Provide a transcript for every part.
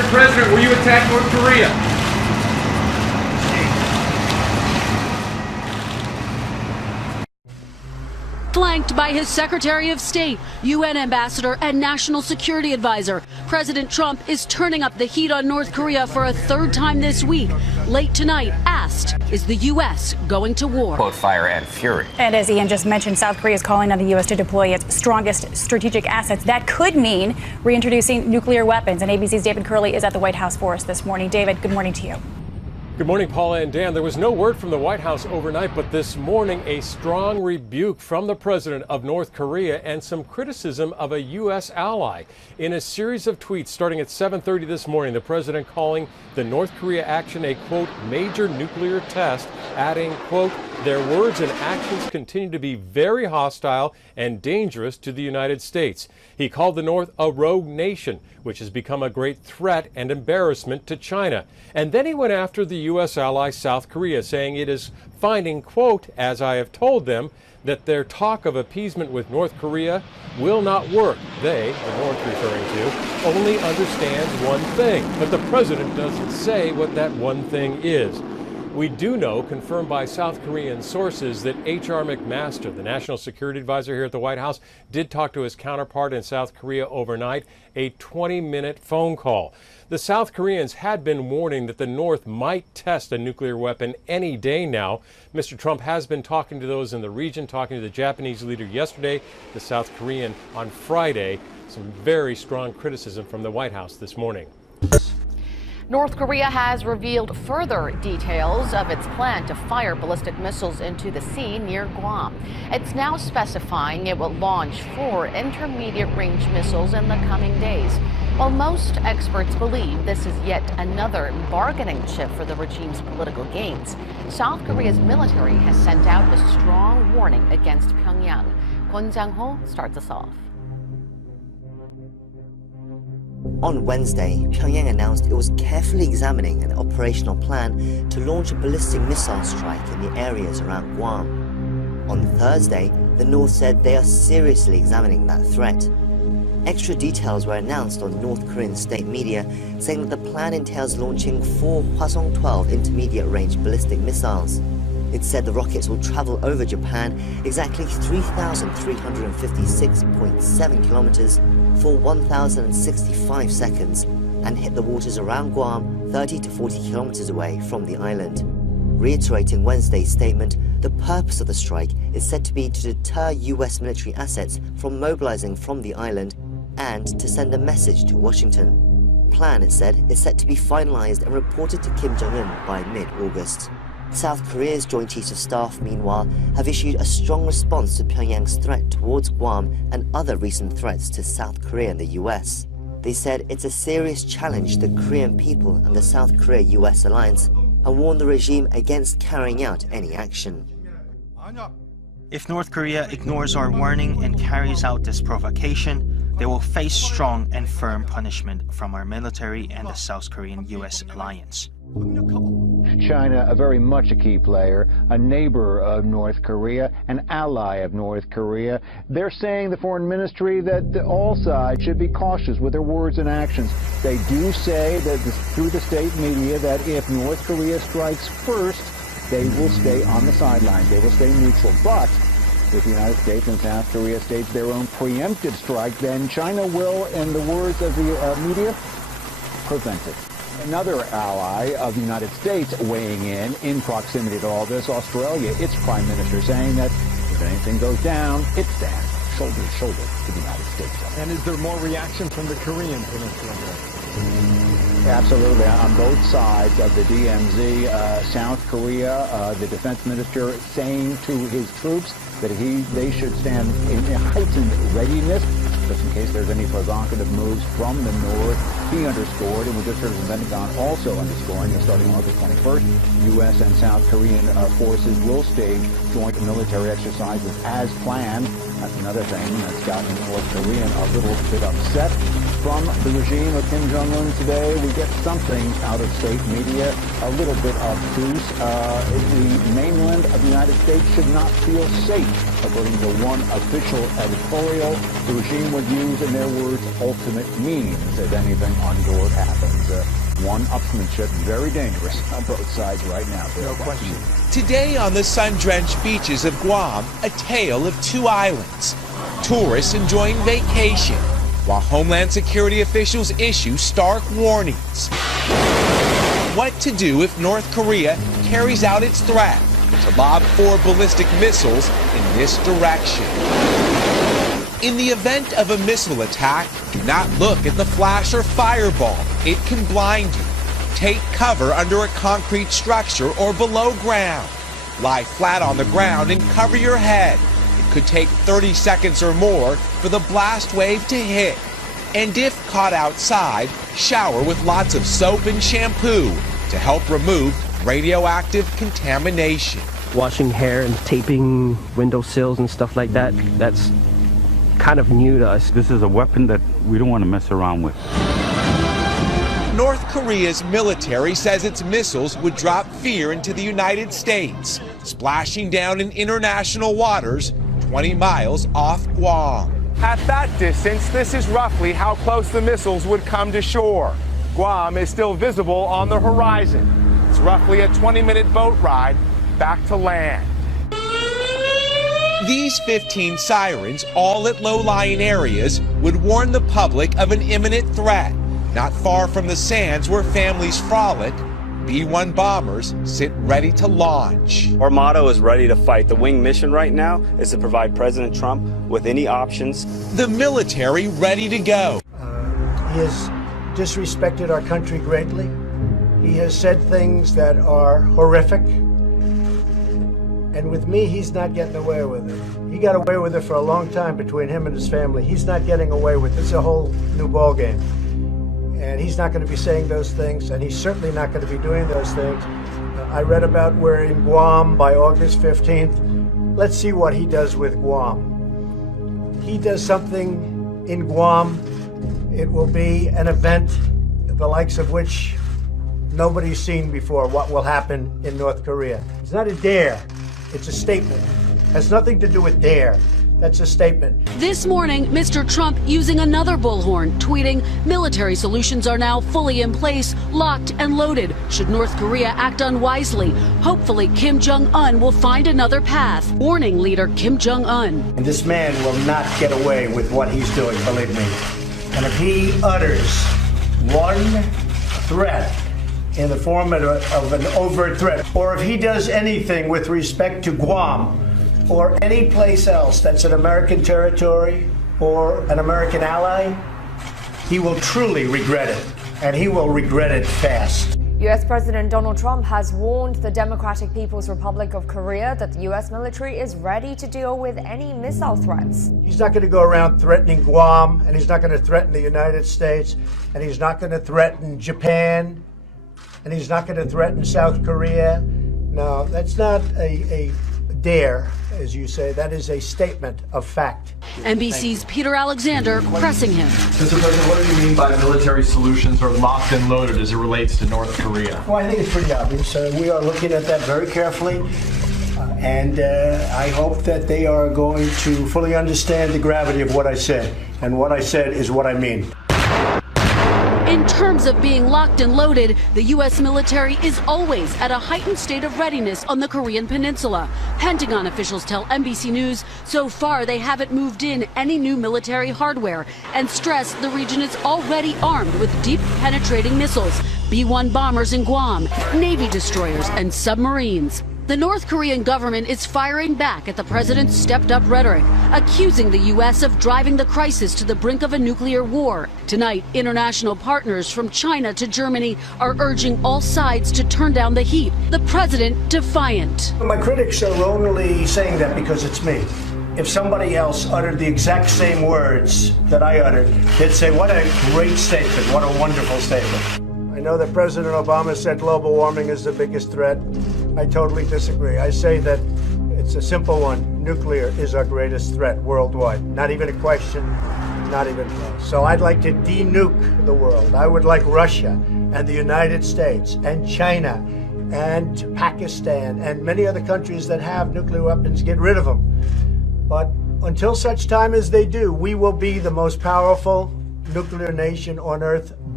Mr. President, will you attack North Korea? Flanked by his Secretary of State, UN Ambassador, and National Security Advisor, President Trump is turning up the heat on North Korea for a third time this week. Late tonight, asked, is the U.S. going to war? Both fire and fury. And as Ian just mentioned, South Korea is calling on the U.S. to deploy its strongest strategic assets. That could mean reintroducing nuclear weapons. And ABC's David Curley is at the White House for us this morning. David, good morning to you. Good morning, Paula and Dan. There was no word from the White House overnight, but this morning a strong rebuke from the president of North Korea and some criticism of a U.S. ally. In a series of tweets starting at 7:30 this morning, the president calling the North Korea action a, quote, major nuclear test, adding, quote, their words and actions continue to be very hostile and dangerous to the United States. He called the North a rogue nation, which has become a great threat and embarrassment to China. And then he went after the U.S. ally South Korea, saying it is finding, quote, as I have told them, that their talk of appeasement with North Korea will not work. They, the North referring to, only understands one thing, but the president doesn't say what that one thing is. We do know, confirmed by South Korean sources, that H.R. McMaster, the National Security Advisor here at the White House, did talk to his counterpart in South Korea overnight, a 20-minute phone call. The South Koreans had been warning that the North might test a nuclear weapon any day now. Mr. Trump has been talking to those in the region, talking to the Japanese leader yesterday, the South Korean on Friday. Some very strong criticism from the White House this morning. North Korea has revealed further details of its plan to fire ballistic missiles into the sea near Guam. It's now specifying it will launch 4 intermediate-range missiles in the coming days. While most experts believe this is yet another bargaining chip for the regime's political gains, South Korea's military has sent out a strong warning against Pyongyang. Yong-ho starts us off. On Wednesday, Pyongyang announced it was carefully examining an operational plan to launch a ballistic missile strike in the areas around Guam. On Thursday, the North said they are seriously examining that threat. Extra details were announced on North Korean state media, saying that the plan entails launching 4 Hwasong-12 intermediate-range ballistic missiles. It said the rockets will travel over Japan exactly 3,356.7 kilometers for 1,065 seconds and hit the waters around Guam 30 to 40 kilometers away from the island. Reiterating Wednesday's statement, the purpose of the strike is said to be to deter U.S. military assets from mobilizing from the island and to send a message to Washington. Plan, it said, is set to be finalized and reported to Kim Jong-un by mid-August. South Korea's Joint Chiefs of Staff, meanwhile, have issued a strong response to Pyongyang's threat towards Guam and other recent threats to South Korea and the U.S. They said it's a serious challenge to the Korean people and the South Korea-U.S. alliance and warned the regime against carrying out any action. If North Korea ignores our warning and carries out this provocation, they will face strong and firm punishment from our military and the South Korean-U.S. alliance. China, a very much a key player, a neighbor of North Korea, an ally of North Korea. They're saying, the foreign ministry, that all sides should be cautious with their words and actions. They do say that through the state media that if North Korea strikes first, they will stay on the sidelines. They will stay neutral. But if the United States and South Korea stage their own preemptive strike, then China will, in the words of the media, prevent it. Another ally of the United States weighing in proximity to all this, Australia, its prime minister saying that if anything goes down, it stands shoulder to shoulder to the United States. And is there more reaction from the Korean peninsula here? Absolutely. On both sides of the DMZ, South Korea, the defense minister saying to his troops that they should stand in heightened readiness just in case there's any provocative moves from the North. He underscored, and we just heard from the Pentagon also underscoring that starting August 21st, U.S. and South Korean forces will stage joint military exercises as planned. That's another thing that's gotten North Korean a little bit upset. From the regime of Kim Jong-un today, we get something out of state media, a little bit obtuse. The mainland of the United States should not feel safe, according to one official editorial. The regime would use, in their words, ultimate means if anything untoward happens. one-upsmanship, very dangerous on both sides right now. No question. Today on the sun-drenched beaches of Guam, a tale of two islands. Tourists enjoying vacation, while Homeland Security officials issue stark warnings. What to do if North Korea carries out its threat to lob 4 ballistic missiles in this direction. In the event of a missile attack, do not look at the flash or fireball. It can blind you. Take cover under a concrete structure or below ground. Lie flat on the ground and cover your head. It could take 30 seconds or more for the blast wave to hit. And if caught outside, shower with lots of soap and shampoo to help remove radioactive contamination. Washing hair and taping windowsills and stuff like that, that's kind of new to us. This is a weapon that we don't want to mess around with. North Korea's military says its missiles would drop fear into the United States, splashing down in international waters 20 miles off Guam. At that distance, this is roughly how close the missiles would come to shore. Guam is still visible on the horizon. It's roughly a 20-minute boat ride back to land. These 15 sirens, all at low-lying areas, would warn the public of an imminent threat. Not far from the sands where families frolic, B-1 bombers sit ready to launch. Our motto is ready to fight. The wing mission right now is to provide President Trump with any options. The military ready to go. He has disrespected our country greatly. He has said things that are horrific. And with me, he's not getting away with it. He got away with it for a long time between him and his family. He's not getting away with it. It's a whole new ballgame. And he's not going to be saying those things, and he's certainly not going to be doing those things. I read about we're in Guam by August 15th. Let's see what he does with Guam. He does something in Guam, it will be an event the likes of which nobody's seen before, what will happen in North Korea. It's not a dare, it's a statement. It has nothing to do with dare. That's a statement. This morning, Mr. Trump using another bullhorn, tweeting, military solutions are now fully in place, locked and loaded. Should North Korea act unwisely, hopefully Kim Jong-un will find another path. Warning leader Kim Jong-un. And this man will not get away with what he's doing, believe me. And if he utters one threat in the form of an overt threat, or if he does anything with respect to Guam, or any place else that's an American territory or an American ally, he will truly regret it, and he will regret it fast. U.S. President Donald Trump has warned the Democratic People's Republic of Korea that the U.S. military is ready to deal with any missile threats. He's not going to go around threatening Guam, and he's not going to threaten the United States, and he's not going to threaten Japan, and he's not going to threaten South Korea. No, that's not a dare, as you say. That is a statement of fact. NBC's Peter Alexander pressing him. Mr. President, what do you mean by military solutions are locked and loaded as it relates to North Korea? Well, I think it's pretty obvious. We are looking at that very carefully, and I hope that they are going to fully understand the gravity of what I said. And what I said is what I mean. In terms of being locked and loaded, the U.S. military is always at a heightened state of readiness on the Korean Peninsula. Pentagon officials tell NBC News so far they haven't moved in any new military hardware and stress the region is already armed with deep penetrating missiles, B-1 bombers in Guam, Navy destroyers and submarines. The North Korean government is firing back at the president's stepped-up rhetoric, accusing the U.S. of driving the crisis to the brink of a nuclear war. Tonight, international partners from China to Germany are urging all sides to turn down the heat. The president defiant. My critics are only saying that because it's me. If somebody else uttered the exact same words that I uttered, they'd say, what a great statement, what a wonderful statement. I know that President Obama said global warming is the biggest threat. I totally disagree. I say that it's a simple one. Nuclear is our greatest threat worldwide. Not even a question, not even close. So I'd like to de-nuke the world. I would like Russia and the United States and China and Pakistan and many other countries that have nuclear weapons, get rid of them. But until such time as they do, we will be the most powerful nuclear nation on Earth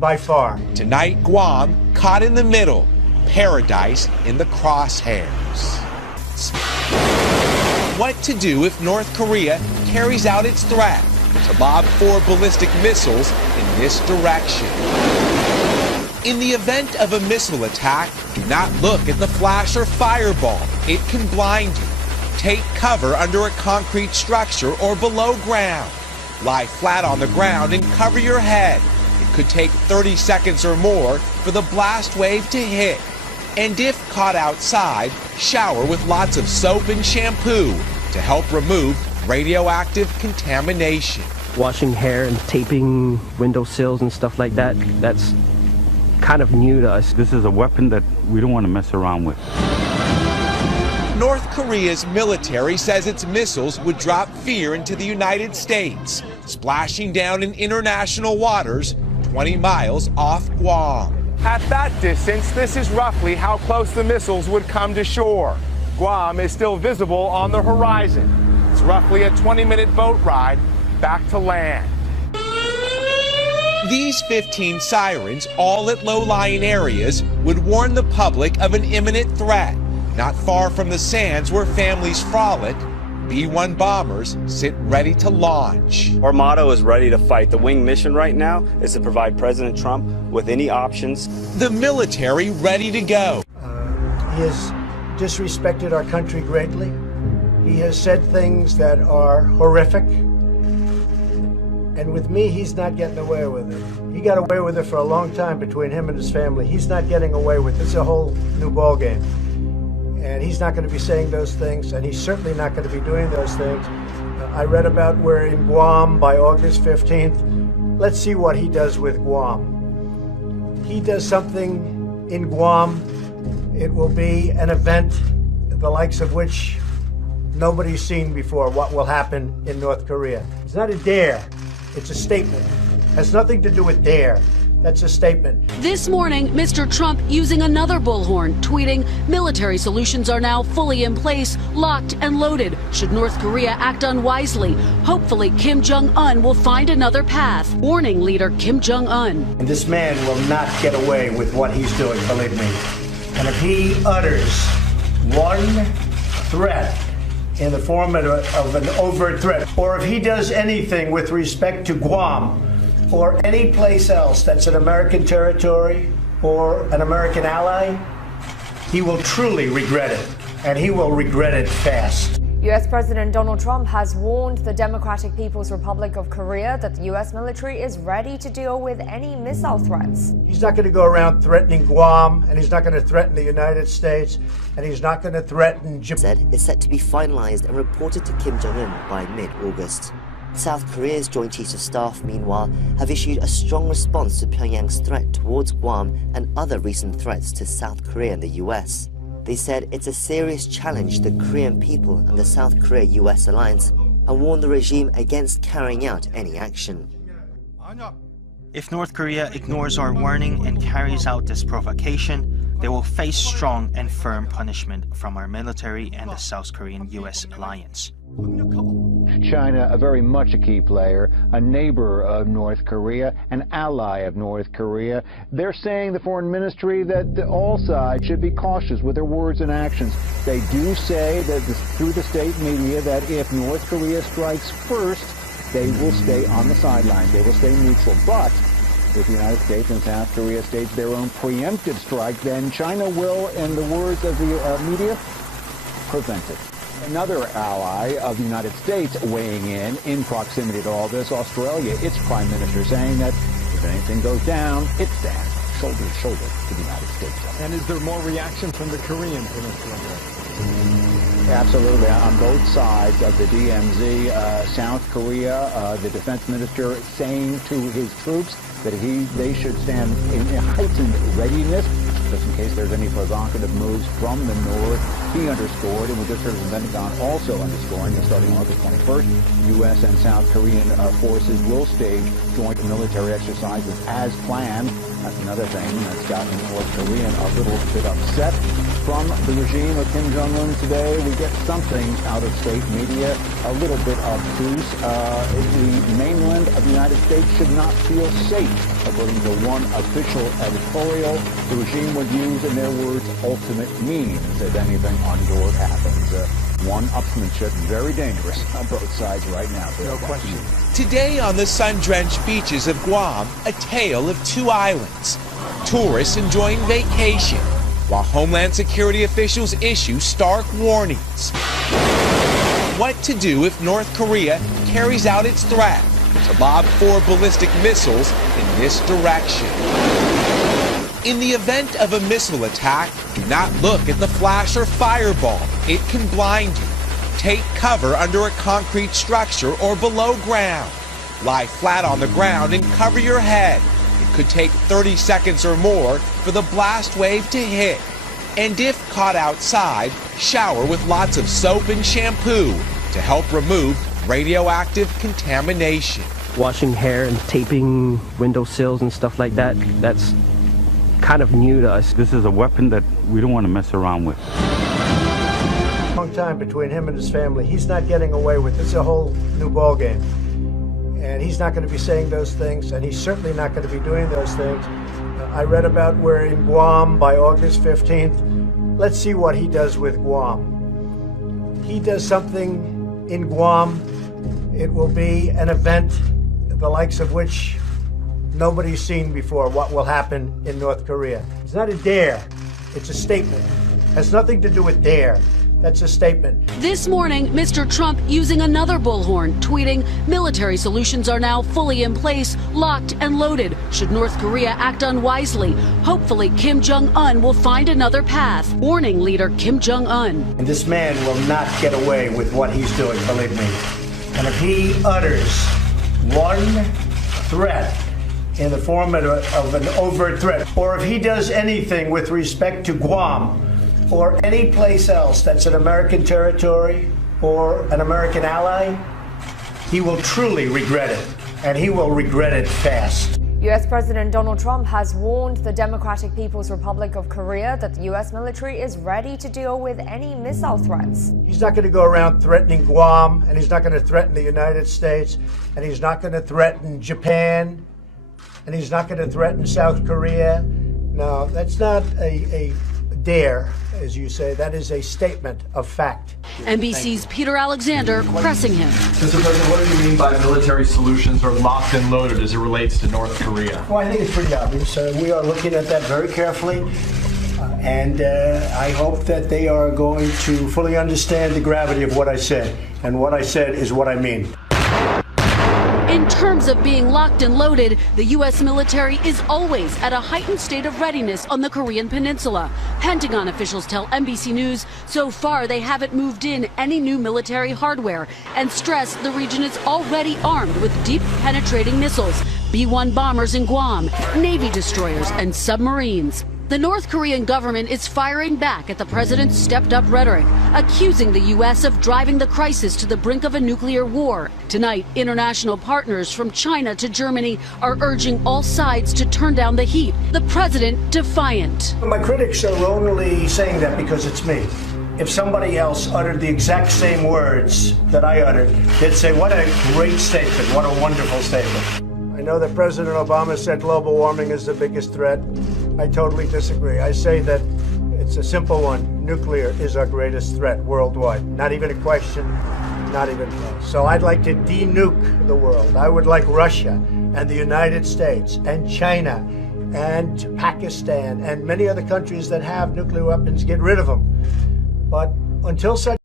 by far. Tonight, Guam caught in the middle, paradise in the crosshairs. What to do if North Korea carries out its threat to lob 4 ballistic missiles in this direction? In the event of a missile attack, do not look at the flash or fireball. It can blind you. Take cover under a concrete structure or below ground. Lie flat on the ground and cover your head. It could take 30 seconds or more for the blast wave to hit. And if caught outside, shower with lots of soap and shampoo to help remove radioactive contamination. Washing hair and taping windowsills and stuff like that, that's kind of new to us. This is a weapon that we don't want to mess around with. North Korea's military says its missiles would drop fear into the United States, splashing down in international waters 20 miles off Guam. At that distance, this is roughly how close the missiles would come to shore. Guam is still visible on the horizon. It's roughly a 20-minute boat ride back to land. These 15 sirens, all at low-lying areas, would warn the public of an imminent threat. Not far from the sands where families frolic, B-1 bombers sit ready to launch. Our motto is ready to fight. The wing mission right now is to provide President Trump with any options. The military ready to go. He has disrespected our country greatly. He has said things that are horrific. And with me, he's not getting away with it. He got away with it for a long time between him and his family. He's not getting away with it. It's a whole new ballgame. And he's not going to be saying those things, and he's certainly not going to be doing those things. I read about we're in Guam by August 15th. Let's see what he does with Guam. He does something in Guam, it will be an event the likes of which nobody's seen before, what will happen in North Korea. It's not a dare, it's a statement. It has nothing to do with dare. That's a statement. This morning, Mr. Trump using another bullhorn, tweeting, military solutions are now fully in place, locked and loaded. Should North Korea act unwisely, hopefully Kim Jong-un will find another path. Warning leader Kim Jong-un. And this man will not get away with what he's doing, believe me. And if he utters one threat in the form of an overt threat, or if he does anything with respect to Guam, or any place else that's an American territory or an American ally, he will truly regret it, and he will regret it fast. U.S. President Donald Trump has warned the Democratic People's Republic of Korea that the U.S. military is ready to deal with any missile threats. He's not going to go around threatening Guam, and he's not going to threaten the United States, and he's not going to threaten Japan. Said is set to be finalized and reported to Kim Jong-un by mid-August. South Korea's Joint Chiefs of Staff, meanwhile, have issued a strong response to Pyongyang's threat towards Guam and other recent threats to South Korea and the US. They said it's a serious challenge to the Korean people and the South Korea-US alliance, and warned the regime against carrying out any action. If North Korea ignores our warning and carries out this provocation, they will face strong and firm punishment from our military and the South Korean-US alliance. China, very much a key player, a neighbor of North Korea, an ally of North Korea. They're saying, the foreign ministry, that all sides should be cautious with their words and actions. They do say that through the state media that if North Korea strikes first, they will stay on the sidelines. They will stay neutral. But if the United States and South Korea stage their own preemptive strike, then China will, in the words of the media, prevent it. Another ally of the United States weighing in proximity to all this, Australia, its prime minister saying that if anything goes down, it stands shoulder to shoulder to the United States. And is there more reaction from the Korean peninsula? Absolutely. On both sides of the DMZ, South Korea, the defense minister saying to his troops that they should stand in heightened readiness just in case there's any provocative moves from the north. He underscored, and we just heard the Pentagon also underscoring that starting August 21st, U.S. and South Korean forces will stage joint military exercises as planned That's another thing that's gotten North Korea a little bit upset. From the regime of Kim Jong-un today, we get something out of state media, a little bit obtuse. The mainland of the United States should not feel safe, according to one official editorial. The regime would use, in their words, ultimate means if anything untoward happens. One-upsmanship, very dangerous on both sides right now. No question. Today on the sun-drenched beaches of Guam, a tale of two islands. Tourists enjoying vacation, while Homeland Security officials issue stark warnings. What to do if North Korea carries out its threat to lob 4 ballistic missiles in this direction? In the event of a missile attack, do not look at the flash or fireball. It can blind you. Take cover under a concrete structure or below ground. Lie flat on the ground and cover your head. It could take 30 seconds or more for the blast wave to hit. And if caught outside, shower with lots of soap and shampoo to help remove radioactive contamination. Washing hair and taping windowsills and stuff like that, that's kind of new to us. This is a weapon that we don't want to mess around with. Long time between him and his family. He's not getting away with it. It's a whole new ballgame. And he's not going to be saying those things, and he's certainly not going to be doing those things. I read about we're in Guam by August 15th. Let's see what he does with Guam. He does something in Guam, it will be an event the likes of which nobody's seen before, what will happen in North Korea. It's not a dare, it's a statement. It has nothing to do with dare. That's a statement. This morning, Mr. Trump using another bullhorn, tweeting, military solutions are now fully in place, locked and loaded. Should North Korea act unwisely, hopefully Kim Jong-un will find another path. Warning leader Kim Jong-un. And this man will not get away with what he's doing, believe me. And if he utters one threat in the form of an overt threat, or if he does anything with respect to Guam, or any place else that's an American territory or an American ally, he will truly regret it, and he will regret it fast. U.S. President Donald Trump has warned the Democratic People's Republic of Korea that the U.S. military is ready to deal with any missile threats. He's not going to go around threatening Guam, and he's not going to threaten the United States, and he's not going to threaten Japan, and he's not going to threaten South Korea. No, that's not a dare, as you say. That is a statement of fact. NBC's Peter Alexander pressing him. Mr. President, what do you mean by military solutions are locked and loaded as it relates to North Korea? Well, I think it's pretty obvious. We are looking at that very carefully, and I hope that they are going to fully understand the gravity of what I said. And what I said is what I mean. In terms of being locked and loaded, the U.S. military is always at a heightened state of readiness on the Korean Peninsula. Pentagon officials tell NBC News so far they haven't moved in any new military hardware and stress the region is already armed with deep penetrating missiles, B-1 bombers in Guam, Navy destroyers and submarines. The North Korean government is firing back at the president's stepped-up rhetoric, accusing the U.S. of driving the crisis to the brink of a nuclear war. Tonight, international partners from China to Germany are urging all sides to turn down the heat. The president defiant. My critics are only saying that because it's me. If somebody else uttered the exact same words that I uttered, they'd say, what a great statement, what a wonderful statement. I know that President Obama said global warming is the biggest threat. I totally disagree. I say that it's a simple one. Nuclear is our greatest threat worldwide. Not even a question, not even close. So I'd like to de-nuke the world. I would like Russia and the United States and China and Pakistan and many other countries that have nuclear weapons, get rid of them. But until such